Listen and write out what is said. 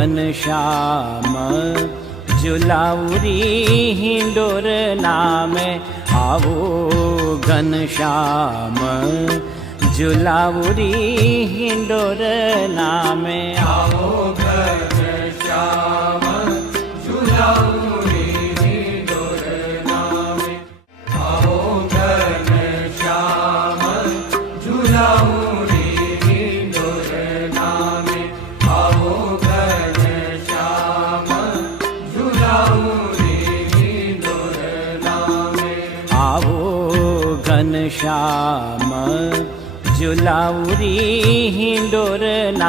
घनश्याम झुलाउरी हिंडोर नामे। आवो घनश्याम झुलाउरी हिंडोर नामे। आवो घनश्याम झुलाउरी हिंडोर नामे। आवो घनश्याम झुलाउरी हिंडोर नामे। आवो घनश्याम झुलाउरी हिंडोर नामे। आवो घनश्याम झुलाउरी हिंडोर नामे।